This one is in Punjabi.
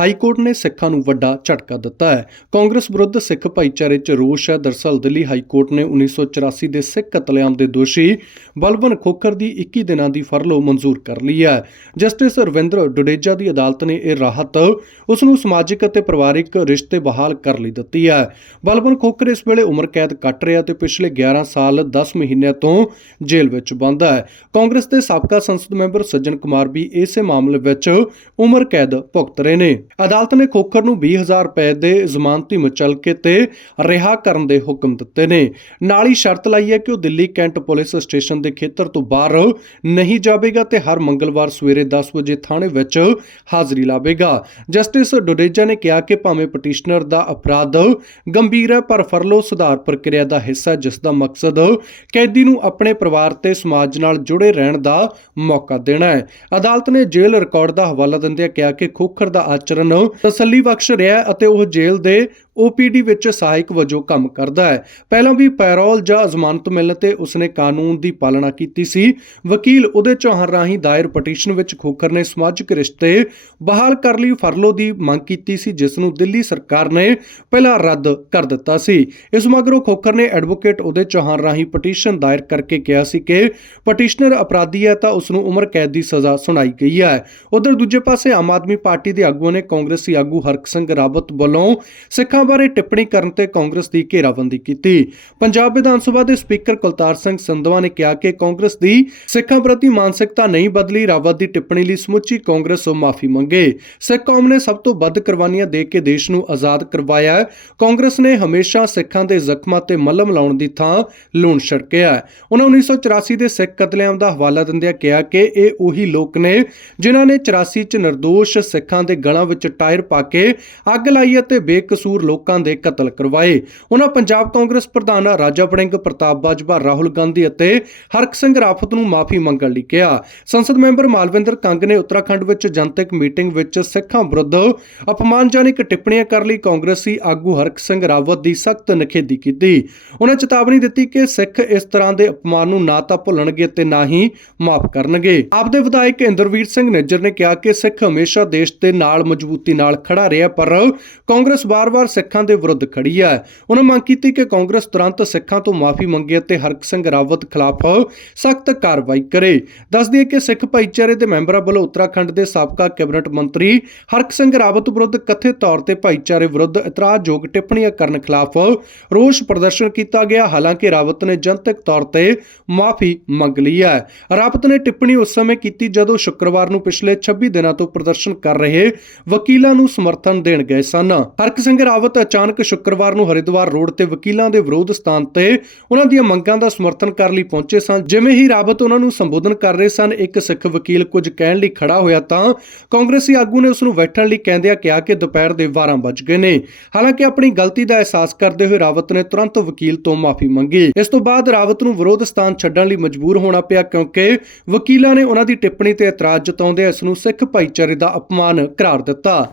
ਹਾਈ ਕੋਰਟ ਨੇ ਸਿੱਖਾਂ ਨੂੰ ਵੱਡਾ ਝਟਕਾ ਦਿੱਤਾ ਹੈ। ਕਾਂਗਰਸ ਵਿਰੁੱਧ ਸਿੱਖ ਭਾਈਚਾਰੇ 'ਚ ਰੋਸ਼ ਹੈ। ਦਰਸਲ ਦਿੱਲੀ ਹਾਈ ਕੋਰਟ ਨੇ 1984 ਦੇ ਸਿੱਖ ਕਤਲੇਆਮ ਦੇ ਦੋਸ਼ੀ ਬਲਵਨ ਖੋਖਰ ਦੀ 21 ਦਿਨਾਂ ਦੀ ਫਰਲੋ ਮਨਜ਼ੂਰ ਕਰ ਲਈ ਹੈ। ਜਸਟਿਸ ਰਵਿੰਦਰ ਡੁਡੇਜਾ ਦੀ ਅਦਾਲਤ ਨੇ ਇਹ ਰਾਹਤ ਉਸ ਨੂੰ ਸਮਾਜਿਕ ਅਤੇ ਪਰਿਵਾਰਿਕ ਰਿਸ਼ਤੇ ਬਹਾਲ ਕਰ ਲਈ ਦਿੱਤੀ ਹੈ। ਬਲਵਨ ਖੋਖਰ ਇਸ ਵੇਲੇ ਉਮਰ ਕੈਦ ਕੱਟ ਰਿਹਾ ਤੇ ਪਿਛਲੇ 11 ਸਾਲ 10 ਮਹੀਨਿਆਂ ਤੋਂ ਜੇਲ੍ਹ ਵਿੱਚ ਬੰਦ ਹੈ। ਕਾਂਗਰਸ ਦੇ ਸਾਬਕਾ ਸੰਸਦ ਮੈਂਬਰ ਸੱਜਣ ਕੁਮਾਰ ਵੀ ਇਸੇ ਮਾਮਲੇ ਵਿੱਚ ਉਮਰ ਕੈਦ ਭੁਗਤ ਰਹੇ ਨੇ। ਅਦਾਲਤ ਨੇ ਖੋਖਰ ਨੂੰ 20000 ਰੁਪਏ ਦੇ ਜ਼ਮਾਨਤੀ ਮੁਚਲਕੇ ਤੇ ਰਿਹਾ ਕਰਨ ਦੇ ਹੁਕਮ ਦਿੱਤੇ ਨੇ। ਨਾਲ ਹੀ ਸ਼ਰਤ ਲਾਈ ਹੈ ਕਿ ਉਹ ਦਿੱਲੀ ਕੈਂਟ ਪੁਲਿਸ ਸਟੇਸ਼ਨ ਦੇ ਖੇਤਰ ਤੋਂ ਬਾਹਰ ਨਹੀਂ ਜਾਵੇਗਾ ਤੇ ਹਰ ਮੰਗਲਵਾਰ ਸਵੇਰੇ 10 ਵਜੇ ਥਾਣੇ ਵਿੱਚ ਹਾਜ਼ਰੀ ਲਾਵੇਗਾ। ਜਸਟਿਸ ਡੋਡੇਜਾ ਨੇ ਕਿਹਾ ਕਿ ਭਾਵੇਂ ਪਟੀਸ਼ਨਰ ਦਾ ਅਪਰਾਧ ਗੰਭੀਰ ਹੈ ਪਰ ਫਰਲੋ ਸੁਧਾਰ ਪ੍ਰਕਿਰਿਆ ਦਾ ਹਿੱਸਾ ਹੈ, ਜਿਸ ਦਾ ਮਕਸਦ ਕੈਦੀ ਨੂੰ ਆਪਣੇ ਪਰਿਵਾਰ ਤੇ ਸਮਾਜ ਨਾਲ ਜੁੜੇ ਰਹਿਣ ਦਾ ਮੌਕਾ ਦੇਣਾ ਹੈ। ਅਦਾਲਤ ਨੇ ਜੇਲ੍ਹ ਰਿਕਾਰਡ ਦਾ ਹਵਾਲਾ ਦਿੰਦਿਆਂ ਕਿਹਾ ਕਿ ਖੋਖਰ ਦਾ ਆਚਰਣ ਤਸੱਲੀ ਬਖਸ਼ ਰਿਹਾ ਅਤੇ ਉਹ ਜੇਲ੍ਹ ਦੇ OPD ਵਿੱਚ ਸਹਾਇਕ ਵਜੋਂ ਕੰਮ ਕਰਦਾ ਹੈ। ਪਹਿਲਾਂ ਵੀ ਪੈਰੋਲ ਜਾਂ ਜ਼ਮਾਨਤ ਮਿਲਣ ਤੇ ਉਸਨੇ ਕਾਨੂੰਨ ਦੀ ਪਾਲਣਾ ਕੀਤੀ ਸੀ। ਵਕੀਲ ਉਹਦੇ ਚੌਹਾਨ ਰਾਹੀਂ ਦਾਇਰ ਪਟੀਸ਼ਨ ਵਿੱਚ ਖੋਖਰ ਨੇ ਸਮਾਜਿਕ ਰਿਸ਼ਤੇ ਬਹਾਲ ਕਰ ਲਈ ਫਰਲੋ ਦੀ ਮੰਗ ਕੀਤੀ ਸੀ ਜਿਸ ਨੂੰ ਦਿੱਲੀ ਸਰਕਾਰ ਨੇ ਪਹਿਲਾਂ ਰੱਦ ਕਰ ਦਿੱਤਾ ਸੀ। ਇਸ ਮਗਰੋਂ ਖੋਖਰ ਨੇ ਐਡਵੋਕੇਟ ਉਹਦੇ ਚੌਹਾਨ ਰਾਹੀਂ ਪਟੀਸ਼ਨ ਦਾਇਰ ਕਰਕੇ ਕਿਹਾ ਸੀ ਕਿ ਪਟੀਸ਼ਨਰ ਅਪਰਾਧੀ ਹੈ ਤਾਂ ਉਸ ਨੂੰ ਉਮਰ ਕੈਦ ਦੀ ਸਜ਼ਾ ਸੁਣਾਈ ਗਈ ਹੈ। ਉਧਰ ਦੂਜੇ ਪਾਸੇ ਆਮ ਆਦਮੀ ਪਾਰਟੀ ਦੇ ਆਗੂਆਂ ਨੇ ਕਾਂਗਰਸੀ ਆਗੂ ਹਰਕ ਸਿੰਘ ਰਾਵਤ ਵੱਲੋਂ ਸਿੱਖਾਂ ਬਾਰੇ ਟਿੱਪਣੀ ਕਰਨ ਤੇ ਕਾਂਗਰਸ ਦੀ ਘੇਰਾਬੰਦੀ ਕੀਤੀ। ਪੰਜਾਬ ਵਿਧਾਨ ਸਭਾ ਦੇ ਸਪੀਕਰ ਕੁਲਤਾਰ ਸਿੰਘ ਸੰਧਵਾ ਨੇ ਕਿਹਾ ਕਿ ਕਾਂਗਰਸ ਦੀ ਸਿੱਖਾਂ ਪ੍ਰਤੀ ਮਾਨਸਿਕਤਾ ਨਹੀਂ ਬਦਲੀ, ਰਾਵਤ ਦੀ ਟਿੱਪਣੀ ਲਈ ਸਮੁੱਚੀ ਕਾਂਗਰਸ ਤੋਂ ਮਾਫੀ ਮੰਗੇ। ਸਿੱਖ ਕੌਮ ਨੇ ਸਭ ਤੋਂ ਵੱਧ ਕੁਰਬਾਨੀਆਂ ਦੇ ਕੇ ਦੇਸ਼ ਨੂੰ ਆਜ਼ਾਦ ਕਰਵਾਇਆ ਕਾਂਗਰਸ ਨੇ ਹਮੇਸ਼ਾ ਸਿੱਖਾਂ ਦੇ ਜ਼ਖਮਾਂ ਤੇ ਮੱਲਮ ਲਾਉਣ ਦੀ ਥਾਂ ਲੂਣ ਛੜਕਿਆ ਹੈ। ਉਹਨਾਂ 1984 ਦੇ ਸਿੱਖ ਕਤਲੇਆਮ ਦਾ ਹਵਾਲਾ ਦਿੰਦਿਆਂ ਕਿਹਾ ਕਿ ਇਹ ਉਹੀ ਲੋਕ ਨੇ ਜਿਨ੍ਹਾਂ ਨੇ 84 ਚ ਨਿਰਦੋਸ਼ ਸਿੱਖਾਂ ਦੇ ਗਲਾਂ ਵਿੱਚ ਟਾਇਰ ਪਾ ਕੇ ਅੱਗ ਲਾਈ ਅਤੇ ਬੇਕਸੂਰ ਲੋਕਾਂ ਦੇ ਕਤਲ ਕਰਵਾਏ। ਉਹਨਾਂ ਪੰਜਾਬ ਕਾਂਗਰਸ ਪ੍ਰਧਾਨ ਰਾਜਾ ਵੜਿੰਗ, ਪ੍ਰਤਾਪ ਬਾਜਵਾ, ਰਾਹੁਲ ਗਾਂਧੀ ਅਤੇ ਹਰਕ ਸਿੰਘ ਰਾਫਤ ਨੂੰ ਮਾਫੀ ਮੰਗਣ ਲਈ ਕਿਹਾ। ਸੰਸਦ ਮੈਂਬਰ ਮਾਲਵਿੰਦਰ ਕੰਗ ਨੇ ਉੱਤਰਾਖੰਡ ਵਿੱਚ ਜਨਤਕ ਮੀਟਿੰਗ ਵਿੱਚ ਸਿੱਖਾਂ ਵਿਰੁੱਧ ਅਪਮਾਨਜਨਕ ਟਿੱਪਣੀਆਂ ਕਰ ਲਈ ਕਾਂਗਰਸੀ ਆਗੂ ਹਰਕ ਸਿੰਘ ਰਾਵਤ ਦੀ ਸਖਤ ਨਿਖੇਧੀ ਕੀਤੀ। ਉਹਨਾਂ ਚੇਤਾਵਨੀ ਦਿੱਤੀ ਕਿ ਸਿੱਖ ਇਸ ਤਰ੍ਹਾਂ ਦੇ ਅਪਮਾਨ ਨੂੰ ਨਾ ਤਾਂ ਭੁੱਲਣਗੇ ਤੇ ਨਾ ਹੀ ਮਾਫ ਕਰਨਗੇ। ਆਪ ਦੇ ਵਿਧਾਇਕ ਇੰਦਰਵੀਰ ਸਿੰਘ ਨਿੱਜਰ ਨੇ ਕਿਹਾ ਕਿ ਸਿੱਖ ਹਮੇਸ਼ਾ ਦੇਸ਼ ਦੇ ਨਾਲ ਮਜ਼ਬੂਤੀ ਨਾਲ ਖੜਾ ਰਿਹਾ, ਪਰ ਕਾਂਗਰਸ ਵਾਰ-ਵਾਰ ਸਿੱਖਾਂ ਦੇ ਵਿਰੁੱਧ ਖੜੀ ਹੈ। ਉਹਨਾਂ ਮੰਗ ਕੀਤੀ ਕਿ ਕਾਂਗਰਸ ਤੁਰੰਤ ਸਿੱਖਾਂ ਤੋਂ ਮਾਫੀ ਮੰਗੇ ਅਤੇ ਹਰਕ ਸਿੰਘ ਰਾਵਤ ਖਿਲਾਫ ਸਖਤ ਕਾਰਵਾਈ ਕਰੇ। ਦੱਸ ਦਈਏ ਕਿ ਸਿੱਖ ਭਾਈਚਾਰੇ ਦੇ ਮੈਂਬਰਾਂ ਵੱਲੋਂ ਉੱਤਰਾਖੰਡ ਦੇ ਸਾਬਕਾ ਕੈਬਨਿਟ ਮੰਤਰੀ ਹਰਕ ਸਿੰਘ ਰਾਵਤ ਵਿਰੁੱਧ ਕਥਿਤ ਤੌਰ ਤੇ ਭਾਈਚਾਰੇ ਵਿਰੁੱਧ ਇਤਰਾਜ਼ਯੋਗ ਟਿੱਪਣੀਆਂ ਕਰਨ ਖਿਲਾਫ ਰੋਸ ਪ੍ਰਦਰਸ਼ਨ ਕੀਤਾ ਗਿਆ। ਹਾਲਾਂਕਿ ਰਾਵਤ ਨੇ ਜਨਤਕ ਤੌਰ ਤੇ ਮਾਫੀ ਮੰਗ ਲਈ ਹੈ। ਰਾਵਤ ਨੇ ਟਿੱਪਣੀ ਉਸ ਸਮੇਂ ਕੀਤੀ ਜਦੋਂ ਸ਼ੁੱਕਰਵਾਰ ਨੂੰ ਪਿਛਲੇ 26 ਦਿਨਾਂ ਤੋਂ ਪ੍ਰਦਰਸ਼ਨ ਕਰ ਰਹੇ ਵਕੀਲਾਂ ਨੂੰ ਸਮਰਥਨ ਦੇਣ ਗਏ ਸਨ। ਹਰਕ ਸਿੰਘ ਰਾਵਤ ਅਚਾਨਕ ਸ਼ੁੱਕਰਵਾਰ ਨੂੰ ਹਰਿਦਵਾਰ ਰੋਡ ਤੇ ਵਕੀਲਾਂ ਦੇ ਵਿਰੋਧ ਸਥਾਨ ਤੇ ਉਹਨਾਂ ਦੀਆਂ ਮੰਗਾਂ ਦਾ ਸਮਰਥਨ ਕਰਨ ਲਈ ਪਹੁੰਚੇ ਸਨ। ਜਿਵੇਂ ਹੀ ਰਾਵਤ ਉਹਨਾਂ ਨੂੰ ਸੰਬੋਧਨ ਕਰ ਰਹੇ ਸਨ, ਇੱਕ ਸਿੱਖ ਵਕੀਲ ਕੁਝ ਕਹਿਣ ਲਈ ਖੜਾ ਹੋਇਆ ਤਾਂ ਕਾਂਗਰਸੀ ਆਗੂ ਨੇ ਉਸ ਨੂੰ ਬੈਠਣ ਲਈ ਕਹਿੰਦਿਆਂ ਕਿਹਾ ਕਿ ਦੁਪਹਿਰ ਦੇ 12 ਵੱਜ ਗਏ ਨੇ। ਹਾਲਾਂਕਿ ਆਪਣੀ ਗਲਤੀ ਦਾ ਅਹਿਸਾਸ ਕਰਦੇ ਹੋਏ ਰਾਵਤ ਨੇ ਤੁਰੰਤ ਵਕੀਲ ਤੋਂ ਮਾਫੀ ਮੰਗੀ। ਇਸ ਤੋਂ ਬਾਅਦ ਰਾਵਤ ਨੂੰ ਵਿਰੋਧ ਸਥਾਨ ਛੱਡਣ ਲਈ ਮਜਬੂਰ ਹੋਣਾ ਪਿਆ ਕਿਉਂਕਿ ਵਕੀਲਾਂ ਨੇ ਉਹਨਾਂ ਦੀ ਟਿੱਪਣੀ ਤੇ ਇਤਰਾਜ਼ ਜਤਾਉਂਦੇ ਇਸ ਨੂੰ ਸਿੱਖ ਭਾਈਚਾਰੇ ਦਾ ਅਪਮਾਨ ਕਰਾਰ ਦਿੱਤਾ।